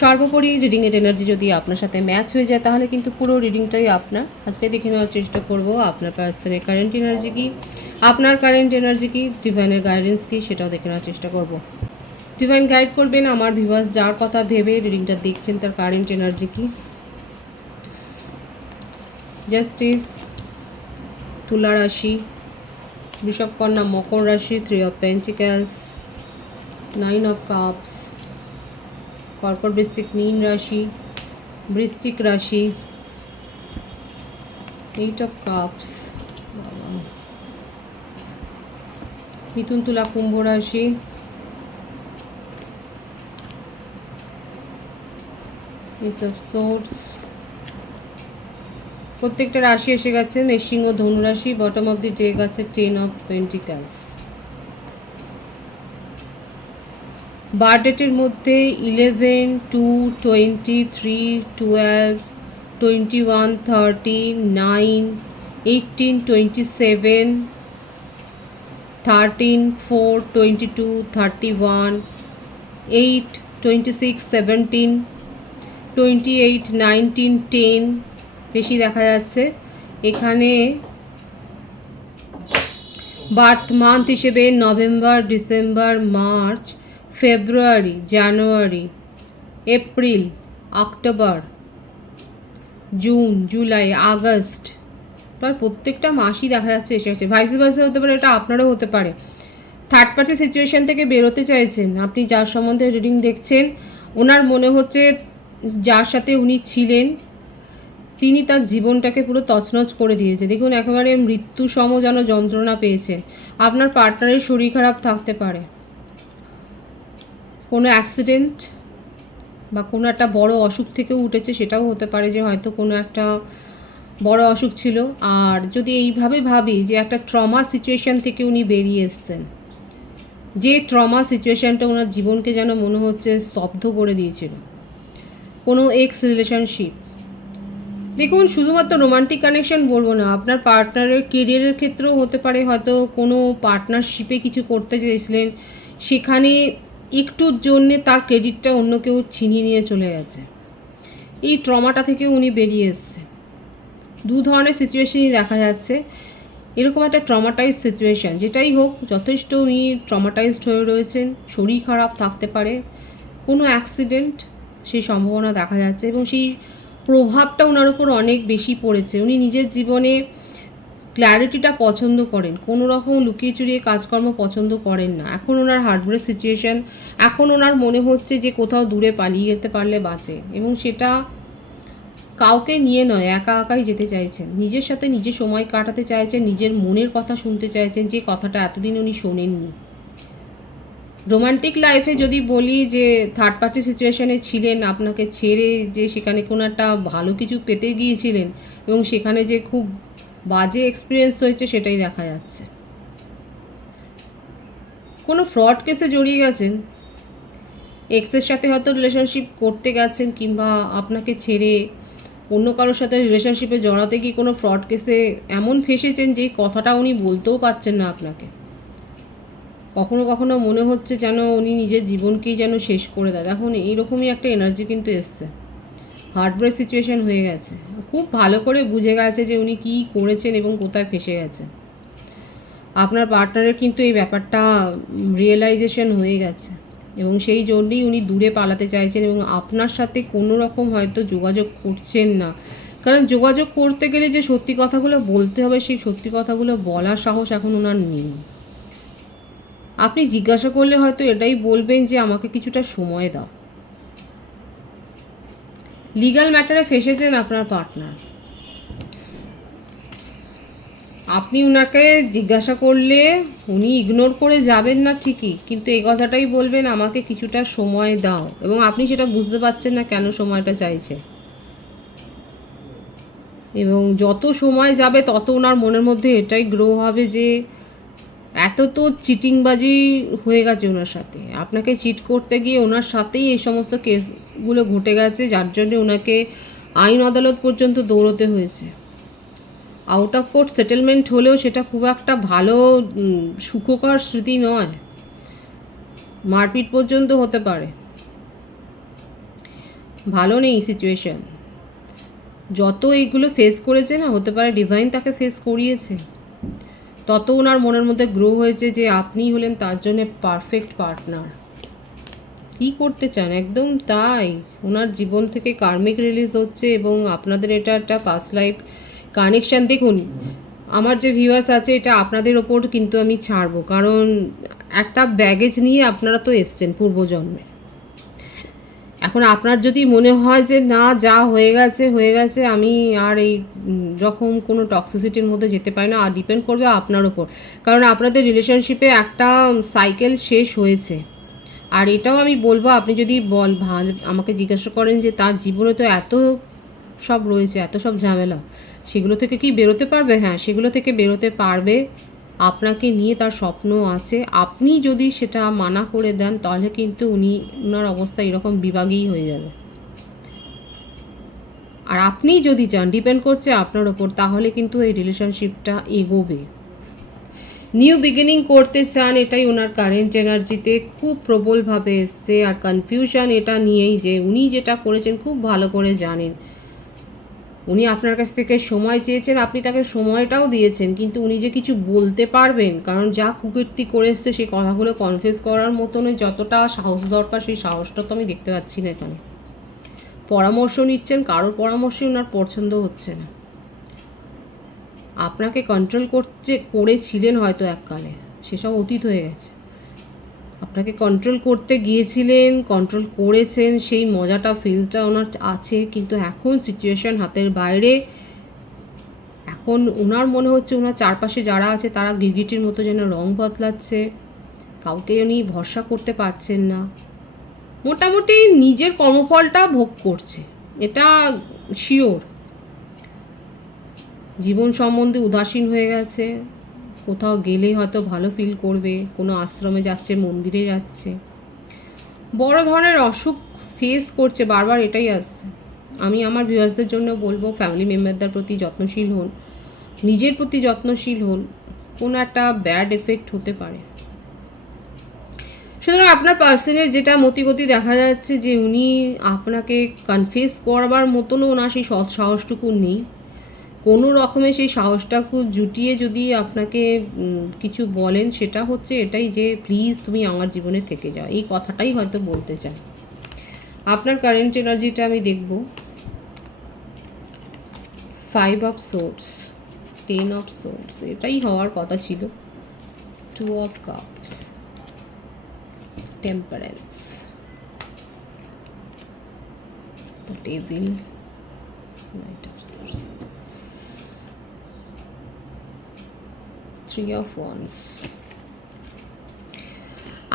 সর্বোপরি রিডিংয়ের এনার্জি যদি আপনার সাথে ম্যাচ হয়ে যায়, তাহলে কিন্তু পুরো রিডিংটাই আপনার। আজকে দেখে নেওয়ার চেষ্টা করব, আপনার পার্সনের কারেন্ট এনার্জি কি, আপনার কারেন্ট এনার্জি কি ডিভাইনের গাইডেন্স কি, সেটাও দেখে নেওয়ার চেষ্টা করব। ডিভাইন গাইড করবেন আমার ভিভার্স যার কথা ভেবে রিডিংটা দেখছেন, তার কারেন্ট এনার্জি কি। জাস্টিস তুলা রাশি বৃষভ কন্যা মকর রাশি three of pentacles nine of cups কর্কট বৃশ্চিক মীন রাশি, বৃশ্চিক রাশি এইট অফ কাপস মিথুন, তুলা, কুম্ভ রাশি। এইসব সোর্স প্রত্যেকটা রাশি এসে গেছে মেশিং ও ধনুরাশি বটম অফ দি ডেক আছে টেন অফ পেন্টিকালস বার্থডেটের মধ্যে eleven two twenty three twelve twenty one thirty nine eighteen twenty seven thirteen four twenty two thirty one eight twenty six seventeen twenty eight nineteen ten বেশি দেখা যাচ্ছে। এখানে birth month হিসেবে November, December, March February, January, April, October, June, July, August প্রায় প্রত্যেকটা মাসই দেখা যাচ্ছে এসে আছে ভাইসে ভাইসে হতে পারে, এটা আপনারও হতে পারে। থার্ড পার্টি সিচুয়েশন থেকে বেরোতে চাইছেন। আপনি যার সম্বন্ধে রিডিং দেখছেন, ওনার মনে হচ্ছে যার সাথে উনি ছিলেন, তিনি তার জীবনটাকে পুরো তছনছ করে দিয়েছে। দেখুন, একেবারে মৃত্যু সম যেন যন্ত্রণা পেয়েছেন। আপনার পার্টনারের শরীর খারাপ থাকতে পারে। কোনো অ্যাক্সিডেন্ট বা কোনো একটা বড় অসুখ থেকেও উঠেছে সেটাও হতে পারে যে হয়তো কোনো একটা বড় অসুখ ছিল। আর যদি এইভাবে ভাবি যে একটা ট্রমা সিচুয়েশান থেকে উনি বেরিয়ে এসছেন, যে ট্রমা সিচুয়েশানটা ওনার জীবনকে যেন মনে হচ্ছে স্তব্ধ করে দিয়েছিল। কোনো এক্স রিলেশনশিপ দেখুন, শুধুমাত্র রোমান্টিক কানেকশন বলব না, আপনার পার্টনারের কেরিয়ারের ক্ষেত্রেও হতে পারে, হয়তো কোনো পার্টনারশিপে কিছু করতে চেয়েছিলেন, সেখানে একটুর জন্যে তার ক্রেডিটটা অন্য কেউ ছিনিয়ে নিয়ে চলে গেছে। এই ট্রমাটা থেকে উনি বেরিয়ে এসছে। দু ধরনের সিচুয়েশনই দেখা যাচ্ছে। এরকম একটা ট্রমাটাইজ সিচুয়েশান। যেটাই হোক, যথেষ্ট উনি ট্রমাটাইজড হয়ে রয়েছেন, শরীর খারাপ থাকতে পারে, কোনো অ্যাক্সিডেন্ট সেই সম্ভাবনা দেখা যাচ্ছে এবং সেই প্রভাবটা ওনার উপর অনেক বেশি পড়েছে। উনি নিজের জীবনে ক্ল্যারিটিটা পছন্দ করেন। কোনো রকম লুকিয়ে চুরিয়ে কাজকর্ম পছন্দ করেন না। এখন ওনার হার্টব্রেক সিচুয়েশান এখন ওনার মনে হচ্ছে যে কোথাও দূরে পালিয়ে যেতে পারলে বাঁচে। এবং সেটা কাউকে নিয়ে নয়, একা একাই যেতে চাইছেন। নিজের সাথে নিজে সময় কাটাতে চাইছেন, নিজের মনের কথা শুনতে চাইছেন, যে কথাটা এতদিন উনি শোনেননি। রোমান্টিক লাইফে যদি বলি যে থার্ড পার্টি সিচুয়েশনে ছিলেন, আপনাকে ছেড়ে যে সেখানে কোনো একটা ভালো কিছু পেতে গিয়েছিলেন এবং সেখানে যে খুব বাজে এক্সপিরিয়েন্স হয়েছে সেটাই দেখা যাচ্ছে। কোনো ফ্রড কেসে জড়িয়ে গেছেন? এক্সের সাথে হয়তো রিলেশনশিপ করতে গেছেন কিংবা আপনাকে ছেড়ে অন্য কারোর সাথে রিলেশনশিপে জড়াতে গিয়ে কোনো ফ্রড কেসে এমন ফেসেছেন যে কথাটা উনি বলতেও পারছেন না আপনাকে? কখনো কখনো মনে হচ্ছে যেন উনি নিজের জীবনকেই যেন শেষ করে দেয়। দেখুন, এইরকমই একটা এনার্জি কিন্তু এসছে। হার্টব্রেক সিচুয়েশন হয়ে গেছে। খুব ভালো করে বুঝে গেছে যে উনি কী করেছেন এবং কোথায় ফেসে গেছে। আপনার পার্টনারের কিন্তু এই ব্যাপারটা রিয়েলাইজেশন হয়ে গেছে। এবং সেই জন্যই উনি দূরে পালাতে চাইছেন এবং আপনার সাথে কোনো রকম হয়তো যোগাযোগ করছেন না। কারণ যোগাযোগ করতে গেলে যে সত্যি কথাগুলো বলতে হবে, সেই সত্যি কথাগুলো বলার সাহস এখন ওনার নেই। আপনি জিজ্ঞাসা করলে হয়তো এটাই বলবেন যে আমাকে কিছুটা সময় দাও। লিগাল ম্যাটারে ফেসেছেন আপনার পার্টনার আপনি ওনাকে জিজ্ঞাসা করলে উনি ইগনোর করে যাবেন না ঠিকই, কিন্তু এই কথাটাই বলবেন, আমাকে কিছুটা সময় দাও। এবং আপনি সেটা বুঝতে পারছেন না কেন সময়টা চাইছে। এবং যত সময় যাবে, তত ওনার মনের মধ্যে এটাই গ্রো হবে যে এত তো চিটিংবাজি হয়ে গেছে ওনার সাথে। আপনাকে চিট করতে গিয়ে ওনার সাথেই এই সমস্ত কেসগুলো ঘটে গেছে, যার জন্য ওনাকে আইন আদালত পর্যন্ত দৌড়তে হয়েছে। আউট অফ কোর্ট সেটেলমেন্ট হলেও সেটা খুব একটা ভালো সুখকর স্মৃতি নয়। মারপিট পর্যন্ত হতে পারে। ভালো নেই সিচুয়েশন যত এইগুলো ফেস করেছে না, হতে পারে ডিভাইন তাকে ফেস করিয়েছে। তত ওনার মনের মধ্যে গ্রো হয়েছে যে আপনি হলেন তার জন্য পারফেক্ট পার্টনার কি করতে চান? একদম তাই। ওনার জীবন থেকে কার্মিক রিলিজ হচ্ছে এবং আপনাদের এটা একটা পাস লাইফ কানেকশান দেখুন, আমার যে ভিউয়ার্স আছে, এটা আপনাদের ওপর কিন্তু আমি ছাড়বো। কারণ একটা ব্যাগেজ নিয়ে আপনারা তো এসছেন পূর্বজন্মে। এখন আপনার যদি মনে হয় যে না, যা হয়ে গেছে হয়ে গেছে, আমি আর এই রকম কোনো টক্সিসিটির মধ্যে যেতে পারি না, আর ডিপেন্ড করবে আপনার ওপর কারণ আপনাদের রিলেশনশিপে একটা সাইকেল শেষ হয়েছে। আর এটাও আমি বলব, আপনি যদি বল, ভালো, আমাকে জিজ্ঞাসা করেন যে তার জীবনে তো এত সব রয়েছে, এত সব ঝামেলা, সেগুলো থেকে কি বেরোতে পারবে? হ্যাঁ সেগুলো থেকে বেরোতে পারবে। আপনাকে নিয়ে তার স্বপ্ন আছে। আপনি যদি সেটা মানা করে দেন, তাহলে কিন্তু উনি ওনার অবস্থা এরকম বিভাগেই হয়ে যাবে। আর আপনি যদি চান ডিপেন্ড করছে আপনার ওপর, তাহলে কিন্তু এই রিলেশনশিপটা এগোবে। নিউ বিগিনিং করতে চান, এটাই ওনার কারেন্ট এনার্জিতে খুব প্রবলভাবে এসছে। আর কনফিউশন এটা নিয়েই যে উনি যেটা করেছেন, খুব ভালো করে জানেন। উনি আপনার কাছ থেকে সময় চেয়েছেন, আপনি তাকে সময়টাও দিয়েছেন, কিন্তু উনি যে কিছু বলতে পারবেন, কারণ যা কুকীর্তি করে এসছে, সেই কথাগুলো কনফিউজ করার মতনই যতটা সাহস দরকার, সেই সাহসটা তো আমি দেখতে পাচ্ছি না এখানে। পরামর্শ নিচ্ছেন, কারোর পরামর্শই ওনার পছন্দ হচ্ছে না। আপনাকে কন্ট্রোল করতে করেছিলেন হয়তো এককালে, সেসব অতীত হয়ে গেছে। আপনাকে কন্ট্রোল করতে গিয়েছিলেন কন্ট্রোল করেছেন, সেই মজাটা ফিলটা ওনার আছে, কিন্তু এখন সিচুয়েশন হাতের বাইরে। এখন ওনার মনে হচ্ছে ওনার চারপাশে যারা আছে, তারা গিরগিটির মতো যেন রং বদলাচ্ছে। কাউকে উনি ভরসা করতে পারছেন না। মোটামুটি নিজের কর্মফলটা ভোগ করছে, এটা শিওর জীবন সম্বন্ধে উদাসীন হয়ে গেছে। কোথাও গেলে হয়তো ভালো ফিল করবে, কোনো আশ্রমে যাচ্ছে, মন্দিরে যাচ্ছে। বড় ধরনের অসুখ ফেস করছে, বারবার এটাই আসছে। আমি আমার ভিউয়ার্সদের জন্য বলব ফ্যামিলি মেম্বারদের প্রতি যত্নশীল হন, নিজের প্রতি যত্নশীল হন, কোনো একটা ব্যাড এফেক্ট হতে পারে। সুতরাং আপনার পার্সনের যেটা মতিগতি দেখা যাচ্ছে যে উনি আপনাকে কনফেস করবার মতনও ওনার সেই সৎ সাহসটুকু নেই। কোনো রকমে সেই সাহসটাকে জুটিয়ে যদি আপনাকে কিছু বলেন, সেটা হচ্ছে এটাই যে প্লিজ তুমি আমার জীবনে থেকে যাও। এই কথাটাই হয়তো বলতে চান আপনার কারেন্ট এনার্জিটা আমি দেখব। Five of swords ten of swords এটাই হওয়ার কথা ছিল। Two of cups temperance table devil, knight three of wands.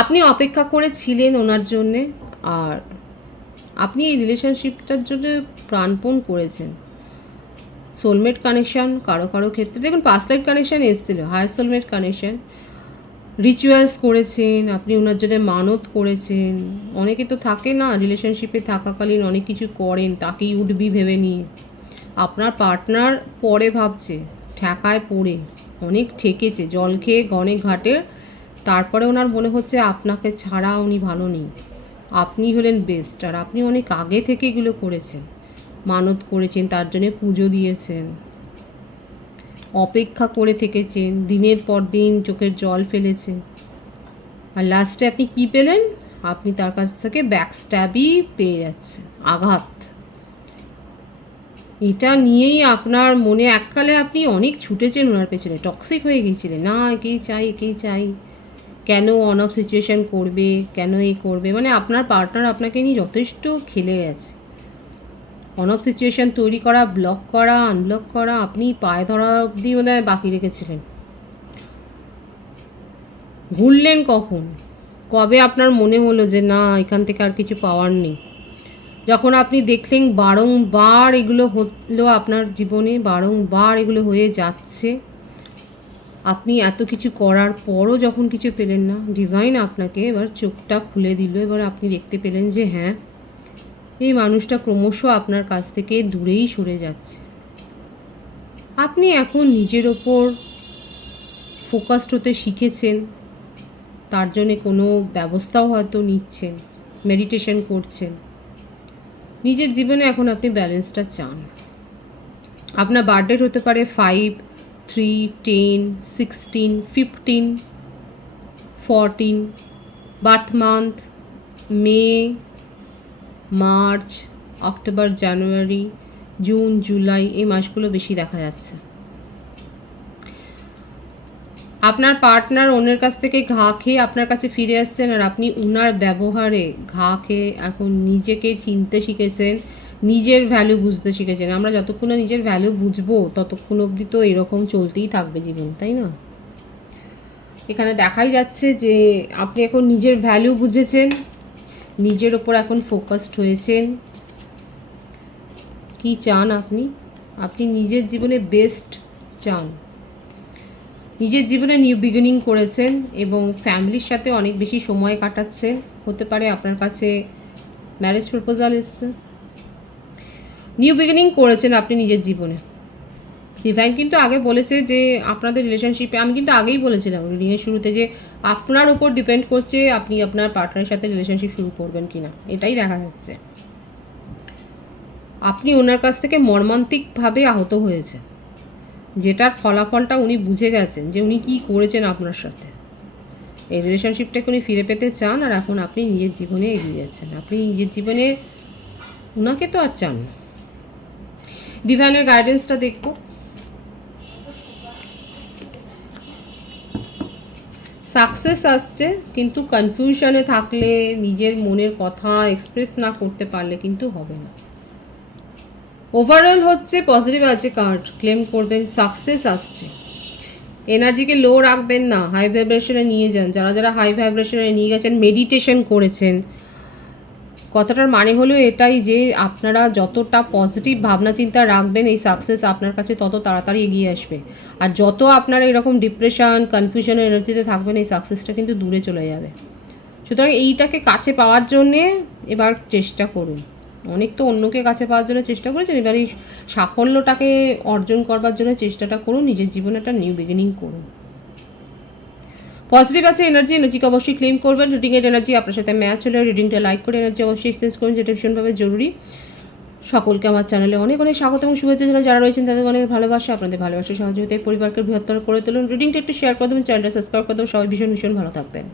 আপনি অপেক্ষা করেছিলেন ওনার জন্যে, আর আপনি এই রিলেশনশিপটার জন্য প্রাণপণ করেছেন। সোলমেট কানেকশন কারও কারও ক্ষেত্রে, দেখুন পাঁচ লাইট কানেকশন এসেছিল হায়ার সোলমেট কানেকশন রিচুয়ালস করেছেন, আপনি ওনার জন্য মানত করেছেন। অনেকে তো থাকে না রিলেশনশিপে থাকাকালীন অনেক কিছু করেন, তাকেই উঠবি ভেবে নিয়ে। আপনার পার্টনার পরে ভাবছে, ঠেকায় পড়ে। অনেক ঠেকেছে, জল খেয়ে গণে ঘাটে। তারপরে ওনার মনে হচ্ছে আপনাকে ছাড়া উনি ভালো নেই। আপনি হলেন বেস্ট আর আপনি অনেক আগে থেকে এগুলো করেছেন। মানত করেছেন, তার জন্য পুজো দিয়েছেন। অপেক্ষা করে থেকেছেন, দিনের পর দিন চোখের জল ফেলেছেন আর লাস্টে আপনি কি পেলেন? আপনি তার কাছ থেকে ব্যাক স্ট্যাবই পেয়ে যাচ্ছেন, আঘাত। এটা নিয়েই আপনার মনে এককালে আপনি অনেক ছুটেছেন ওনার পেছনে। টক্সিক হয়ে গিয়েছিলেন। না একেই চাই একেই চাই কেন অন অফ সিচুয়েশন করবে? কেন এই করবে? মানে আপনার পার্টনার আপনাকে নিয়ে যথেষ্ট খেলে গেছে। অন অফ সিচুয়েশন তৈরি করা ব্লক করা আনব্লক করা, আপনি পায়ে ধরা অবধি মানে বাকি রেখেছিলেন। ঘুরলেন কখন? কবে আপনার মনে হলো যে, না, এখান থেকে আর কিছু পাওয়ার নেই যখন আপনি দেখলেন বারংবার এগুলো হলো আপনার জীবনে, বারংবার এগুলো হয়ে যাচ্ছে, আপনি এত কিছু করার পরও যখন কিছু পেলেন না ডিভাইন আপনাকে এবার চোখটা খুলে দিল, এবার আপনি দেখতে পেলেন যে হ্যাঁ এই মানুষটা ক্রমশ আপনার কাছ থেকে দূরেই সরে যাচ্ছে। আপনি এখন নিজের ওপর ফোকাসড হতে শিখেছেন, তার জন্যে কোনো ব্যবস্থাও হয়তো নিচ্ছেন মেডিটেশন করছেন। নিজের জীবনে এখন আপনি ব্যালেন্সটা চান। আপনার বার্থডেট হতে পারে five three ten sixteen fifteen fourteen birth month May March October January June July এই মাসগুলো বেশি দেখা যাচ্ছে। আপনার পার্টনার অন্যের কাছ থেকে ঘা খেয়ে আপনার কাছে ফিরে আসছেন আর আপনি উনার ব্যবহারে ঘা খেয়ে এখন নিজেকে চিনতে শিখেছেন, নিজের ভ্যালু বুঝতে শিখেছেন। আমরা যতক্ষণ না নিজের ভ্যালু বুঝব, ততক্ষণ অবধি তো এরকম চলতেই থাকবে জীবন, তাই না? এখানে দেখাই যাচ্ছে যে আপনি এখন নিজের ভ্যালু বুঝেছেন, নিজের ওপর এখন ফোকাসড হয়েছেন। কি চান আপনি? আপনি নিজের জীবনে বেস্ট চান। নিজের জীবনে নিউ বিগিনিং করেছেন এবং ফ্যামিলির সাথে অনেক বেশি সময় কাটাচ্ছেন। হতে পারে আপনার কাছে ম্যারেজ প্রপোজাল এসছে। নিউ বিগিনিং করেছেন আপনি নিজের জীবনে। ডিভাইন কিন্তু আগে বলেছে যে আপনাদের রিলেশনশিপে আমি কিন্তু আগেই বলেছিলাম রিডিংয়ের শুরুতে যে আপনার উপর ডিপেন্ড করছে আপনি আপনার পার্টনারের সাথে রিলেশনশিপ শুরু করবেন কি না এটাই দেখা যাচ্ছে। আপনি ওনার কাছ থেকে মর্মান্তিকভাবে আহত হয়েছে যেটার ফলাফলটা উনি বুঝে গেছেন যে উনি কী করেছেন আপনার সাথে। এই রিলেশনশিপটাকে উনি ফিরে পেতে চান আর এখন আপনি নিজের জীবনে এগিয়ে যাচ্ছেন। আপনি নিজের জীবনে ওনাকে তো আর চান না। ডিভাইনের গাইডেন্সটা দেখব। সাকসেস আসছে, কিন্তু কনফিউশনে থাকলে, নিজের মনের কথা এক্সপ্রেস না করতে পারলে কিন্তু হবে না। ওভারঅল হচ্ছে পজিটিভ আছে কার্ড ক্লেম করবেন সাকসেস আসছে। এনার্জিকে লো রাখবেন না হাই ভাইব্রেশনে নিয়ে যান। যারা যারা হাই ভাইব্রেশনে নিয়ে গেছেন মেডিটেশন করেছেন। কথাটার মানে হলো এটাই যে আপনারা যতটা পজিটিভ ভাবনা চিন্তা রাখবেন, এই সাকসেস আপনার কাছে তত তাড়াতাড়ি এগিয়ে আসবে। আর যত আপনারা এরকম ডিপ্রেশন কনফিউশনের এনার্জিতে থাকবেন, এই সাকসেসটা কিন্তু দূরে চলে যাবে। সুতরাং এইটাকে কাছে পাওয়ার জন্যে এবার চেষ্টা করুন। অনেক তো অন্যকে কাছে পাওয়ার জন্য চেষ্টা করেছেন, এবার এই সাফল্যটাকে অর্জন করবার জন্য চেষ্টাটা করুন, নিজের জীবনে একটা নিউ বিগিনিং করুন। পজিটিভ আছে এনার্জি এনার্জিকে অবশ্যই ক্লেম করবেন। রিডিংয়ের এনার্জি আপনার সাথে ম্যাচ হলে রিডিংটা লাইক করে এনার্জি অবশ্যই এক্সচেঞ্জ করুন, যেটা ভীষণভাবে জরুরি। সকলকে আমার চ্যানেলে অনেক অনেক স্বাগত এবং শুভেচ্ছা জানাই। যারা রয়েছেন তাদের অনেক ভালোবাসা, আপনাদের ভালোবাসা সহযোগিতায় পরিবারকে বৃহত্তর করে তুলুন। রিডিংটা একটু শেয়ার করে দেবেন চ্যানেলটা সাবস্ক্রাইব করে দেবেন। সবাই ভীষণ ভীষণ ভালো থাকবেন।